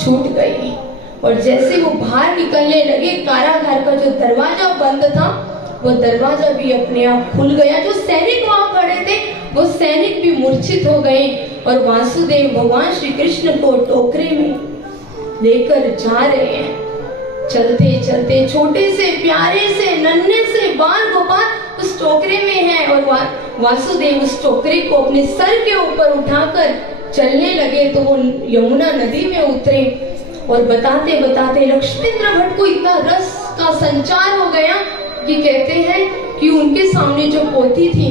छूट गई। और जैसे वो बाहर निकलने लगे, कारागार का जो दरवाजा बंद था वो दरवाजा भी अपने आप खुल गया। जो सैनिक वहां खड़े थे वो सैनिक भी मूर्छित हो गए और वासुदेव भगवान श्री कृष्ण को टोकरे में लेकर जा रहे हैं। चलते चलते छोटे से प्यारे से नन्हे से बाल गोपाल उस टोकरे में है और वासुदेव उस टोकरे को अपने सर के ऊपर उठाकर चलने लगे। तो वो यमुना नदी में उतरे और बताते बताते लक्ष्मींद्र भट्ट को इतना रस का संचार हो गया कि कहते हैं कि उनके सामने जो पोथी थी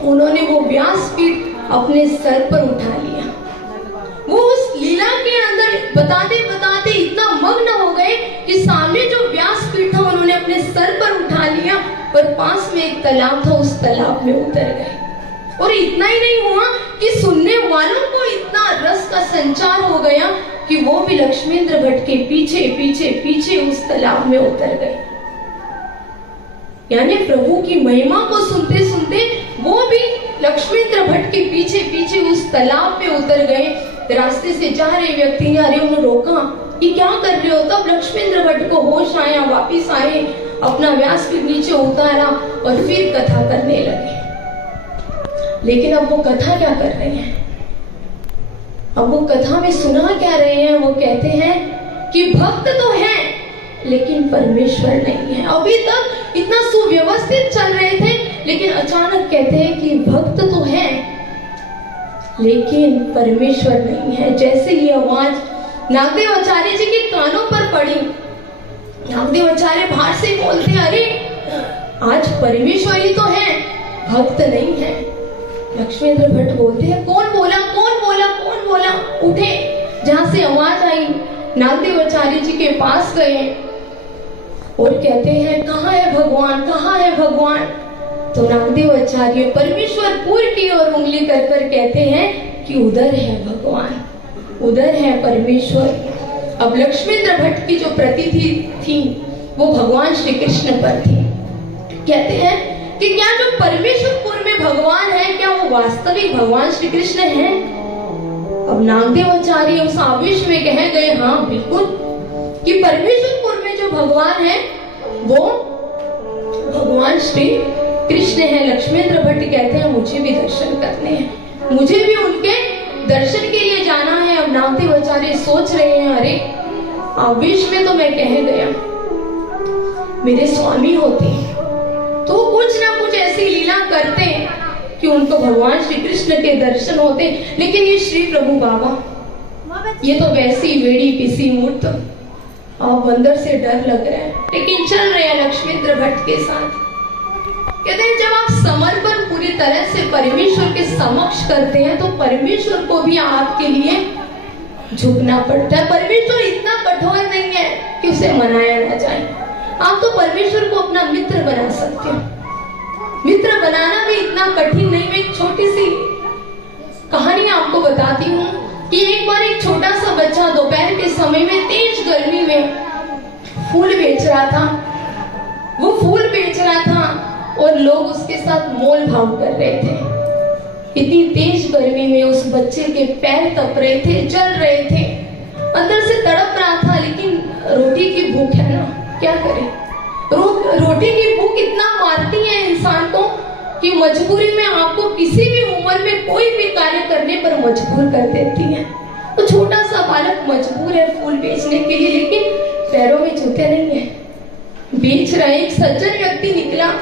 उन्होंने वो व्यासपीठ अपने सर पर उठा लिया। वो उस लीला के अंदर बताते बताते इतना मग्न हो गए कि सामने जो व्यासपीठ था उन्होंने अपने सर पर उठा लिया और पास में एक तालाब था, उस तालाब में उतर गए। और इतना ही नहीं हुआ कि सुनने वालों को इतना रस का संचार हो गया कि वो भी लक्ष्मींद्र भट्ट के पीछे पीछे पीछे उस तालाब में उतर गए। यानी प्रभु की महिमा को सुनते सुनते वो भी लक्ष्मींद्र भट्ट के पीछे पीछे उस तालाब में उतर गए। रास्ते से जा रहे व्यक्ति ने उन्हें रोका कि क्या कर रहे हो। तब लक्ष्मींद्र भट्ट को होश आया, वापिस आए, अपना व्यासपीठ नीचे उतारा और फिर कथा करने लगे। लेकिन अब वो कथा क्या कर रहे हैं? अब वो कथा में सुना क्या रहे हैं? वो कहते हैं कि भक्त तो है लेकिन परमेश्वर नहीं है। अभी तक इतना सुव्यवस्थित चल रहे थे लेकिन अचानक कहते हैं कि भक्त तो है लेकिन परमेश्वर नहीं है। जैसे ये आवाज नागदेव आचार्य जी के कानों पर पड़ी, नागदेव आचार्य बाहर से बोलते, अरे आज परमेश्वर ही तो है, भक्त नहीं है। लक्ष्मींद्र भट्ट बोलते हैं, कौन बोला कौन बोला कौन बोला? उठे, जहां से आवाज आई नागदेव आचार्य जी के पास गए और कहते हैं, कहाँ है भगवान, कहाँ है भगवान? तो नागदेव आचार्य परमेश्वरपुर की ओर उंगली कर कर कहते हैं कि उधर है भगवान, उधर है परमेश्वर। अब लक्ष्मींद्र भट्ट की जो प्रतीति थी वो भगवान श्री कृष्ण पर थी। कहते हैं कि क्या जो परमेश्वरपुर में भगवान है, क्या वो वास्तविक भगवान श्री कृष्ण है? अब नागदेव आचार्य उस आवेश में कह गए, हाँ बिल्कुल, कि परमेश्वरपुर में जो भगवान है वो भगवान श्री कृष्ण है। लक्ष्मींद्र भट्ट कहते हैं, मुझे भी दर्शन करने हैं, मुझे भी उनके दर्शन के लिए जाना है। अब नागदेव आचार्य सोच रहे हैं, अरे आवेश में तो मैं कह गया, मेरे स्वामी होते तो कुछ ना कुछ ऐसी लीला करते कि उनको भगवान श्री कृष्ण के दर्शन होते। लेकिन ये श्री प्रभु बाबा, ये तो वैसी वेड़ी पिसी मूर्त, आप बंदर से डर लग रहा है लेकिन चल रहे हैं लक्ष्मींद्र भट्ट के साथ। कहते हैं जब आप समर्पण पूरी तरह से परमेश्वर के समक्ष करते हैं तो परमेश्वर को भी आपके लिए झुकना पड़ता है। परमेश्वर इतना कठोर नहीं है कि उसे मनाया ना जाए। आप तो परमेश्वर को अपना मित्र बना सकते हो। मित्र बनाना भी इतना कठिन नहीं। मैं एक छोटी सी कहानी आपको बताती हूँ कि एक बार एक छोटा सा बच्चा दोपहर के समय में तेज गर्मी में फूल बेच रहा था। वो फूल बेच रहा था और लोग उसके साथ मोल भाव कर रहे थे। इतनी तेज गर्मी में उस बच्चे के पैर तप रहे थे, जल रहे थे, अंदर से तड़प रहा था। लेकिन रोटी की भूख है ना, क्या करे। रोटी की भूख इतना मारती है इंसान को कि मजबूरी में आपको किसी भी उम्र में कोई भी कार्य करने पर मजबूर कर देती है। तो छोटा सा बालक मजबूर है फूल बेचने के लिए, लेकिन पैरों में जूते नहीं है, बेच रहा है। एक सज्जन व्यक्ति निकला,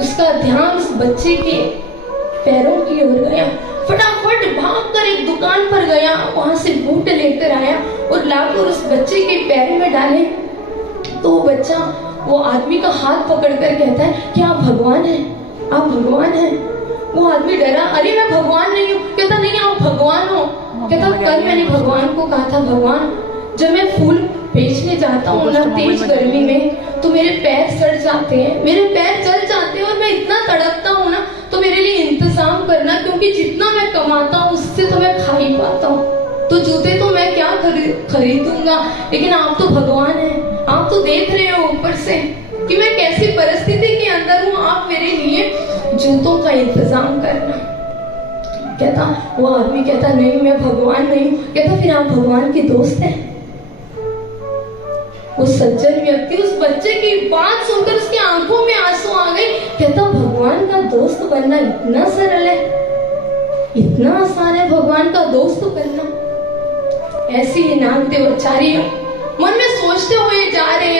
उसका ध्यान उस बच्चे के पैरों की ओर गया। फटाफट भागकर एक दुकान पर गया, वहां से बूट लेकर आया और लाकर उस बच्चे के पैर में डाले। तो वो बच्चा वो आदमी का हाथ पकड़कर कहता है, क्या आप भगवान हैं? आप भगवान हैं? वो आदमी डरा, अरे मैं भगवान नहीं हूँ। कहता नहीं आप भगवान हो। कहता कल मैंने भगवान को कहा था, भगवान जब मैं फूल बेचने जाता हूँ ना तेज गर्मी में तो मेरे पैर सड़ जाते हैं, मेरे पैर जल जाते हैं और मैं इतना तड़पता हूँ ना, तो मेरे लिए इंतजाम करना, क्योंकि जितना मैं कमाता हूँ उससे तो मैं खा ही पाता हूँ। तो जूते तो मैं क्या खरीदूंगा, लेकिन आप तो भगवान हैं, आप तो देख रहे हो ऊपर से कि मैं कैसी परिस्थिति के अंदर हूँ, आप मेरे लिए जूतों का इंतजाम करना। कहता, वो आदमी कहता नहीं मैं भगवान नहीं हूँ। कहता फिर आप भगवान के दोस्त हैं? उस सज्जन व्यक्ति उस बच्चे की बात सुनकर उसकी आंखों में आंसू आ गए। कहता भगवान का दोस्त बनना इतना सरल है, इतना आसान है भगवान का दोस्त बनना। ऐसी ही नामदेव आचार्य मन में सोचते हुए जा रहे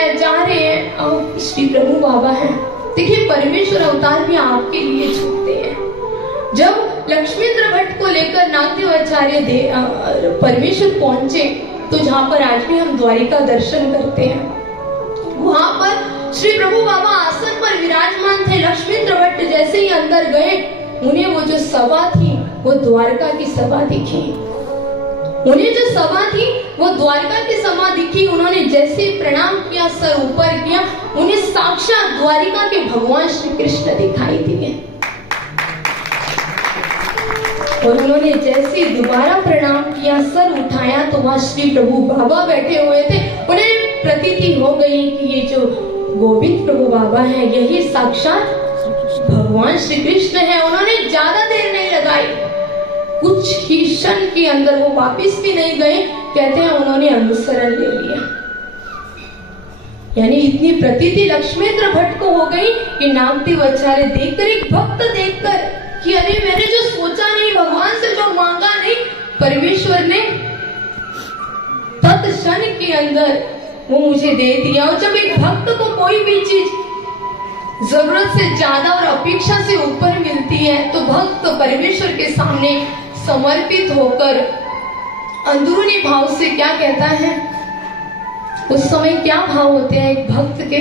हैं अब श्री प्रभु बाबा है। देखिए परमेश्वर अवतार भी आपके लिए छूटते हैं। जब लक्ष्मींद्र भट्ट को लेकर नामदेव आचार्य परमेश्वर पहुंचे, तो जहाँ पर आज भी हम द्वारिका दर्शन करते हैं, वहां पर श्री प्रभु बाबा आसन पर विराजमान थे। लक्ष्मींद्र भट्ट जैसे ही अंदर गए, उन्हें वो जो सभा थी वो द्वारका की सभा दिखी। उन्हें जो सभा थी वो द्वारका की सभा दिखी। उन्होंने जैसे प्रणाम किया, सर ऊपर किया, उन्हें साक्षात द्वारिका के भगवान श्री कृष्ण दिखाई दिए। और उन्होंने जैसे दोबारा प्रणाम किया, सर उठाया, तो वहां श्री प्रभु बाबा बैठे हुए थे। उन्हें प्रतीति हो गई कि ये जो गोविंद प्रभु बाबा हैं यही साक्षात भगवान श्री कृष्ण है। उन्होंने ज्यादा देर नहीं लगाई, कुछ ही क्षण के अंदर वो वापिस भी नहीं गए। कहते हैं उन्होंने अनुसरण ले लिया। यानी इतनी प्रतीति लक्ष्मींद्र भट्ट को हो गई कि नामदेव आचार्य देखकर, एक भक्त देखकर कि अरे मैंने जो सोचा नहीं, भगवान से जो मांगा नहीं, परमेश्वर ने तत्क्षण के अंदर वो मुझे दे दिया। और जब एक भक्त को कोई भी चीज जरूरत से ज्यादा और अपेक्षा से ऊपर मिलती है, तो भक्त परमेश्वर के सामने समर्पित होकर अंदरूनी भाव से क्या कहता है, उस समय क्या भाव होते हैं एक भक्त के?